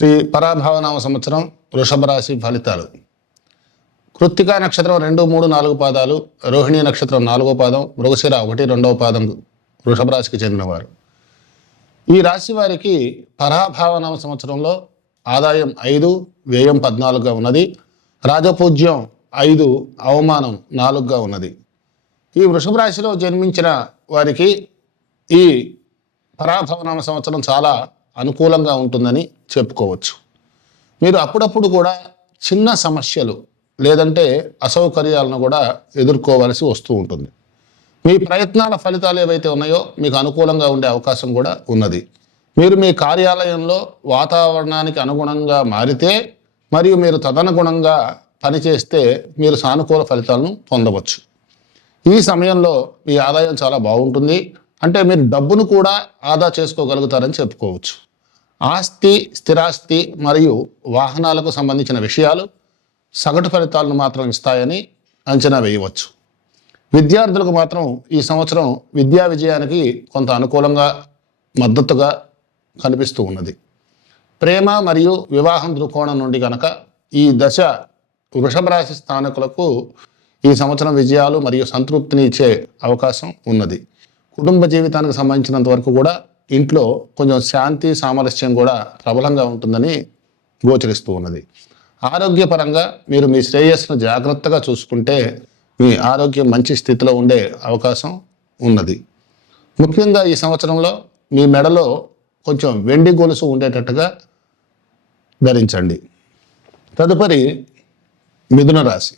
శ్రీ పరాభావనామ సంవత్సరం వృషభ రాశి ఫలితాలు. కృత్తికా నక్షత్రం 2, 3, 4 పాదాలు, రోహిణీ నక్షత్రం 4వ పాదం, మృగశిర 1, 2వ పాదం వృషభ రాశికి చెందినవారు. ఈ రాశి వారికి పరాభావనామ సంవత్సరంలో ఆదాయం 5, వ్యయం 14గా ఉన్నది. రాజపూజ్యం 5, అవమానం 4గా ఉన్నది. ఈ వృషభ రాశిలో జన్మించిన వారికి ఈ పరాభవనామ సంవత్సరం చాలా అనుకూలంగా ఉంటుందని చెప్పుకోవచ్చు. మీరు అప్పుడప్పుడు కూడా చిన్న సమస్యలు లేదంటే అసౌకర్యాలను కూడా ఎదుర్కోవలసి వస్తూ ఉంటుంది. మీ ప్రయత్నాల ఫలితాలు ఏవైతే ఉన్నాయో మీకు అనుకూలంగా ఉండే అవకాశం కూడా ఉన్నది. మీరు మీ కార్యాలయంలో వాతావరణానికి అనుగుణంగా మారితే మరియు మీరు తదనుగుణంగా పనిచేస్తే మీరు సానుకూల ఫలితాలను పొందవచ్చు. ఈ సమయంలో మీ ఆదాయం చాలా బాగుంటుంది. అంటే మీరు డబ్బును కూడా ఆదా చేసుకోగలుగుతారని చెప్పుకోవచ్చు. ఆస్తి, స్థిరాస్తి మరియు వాహనాలకు సంబంధించిన విషయాలు సగటు ఫలితాలను మాత్రం ఇస్తాయని అంచనా వేయవచ్చు. విద్యార్థులకు మాత్రం ఈ సంవత్సరం విద్యా విజయానికి కొంత అనుకూలంగా మద్దతుగా కనిపిస్తూ ఉన్నది. ప్రేమ మరియు వివాహం దృక్కోణం నుండి కనుక ఈ దశ వృషభ రాశి స్థానికులకు ఈ సంవత్సరం విజయాలు మరియు సంతృప్తిని ఇచ్చే అవకాశం ఉన్నది. కుటుంబ జీవితానికి సంబంధించినంత వరకు కూడా ఇంట్లో కొంచెం శాంతి సామరస్యం కూడా ప్రబలంగా ఉంటుందని గోచరిస్తూ ఉన్నది. ఆరోగ్యపరంగా మీరు మీ శ్రేయస్సును జాగ్రత్తగా చూసుకుంటే మీ ఆరోగ్యం మంచి స్థితిలో ఉండే అవకాశం ఉన్నది. ముఖ్యంగా ఈ సంవత్సరంలో మీ మెడలో కొంచెం వెండి గొలుసు ఉండేటట్టుగా ధరించండి. తదుపరి మిథున రాశి.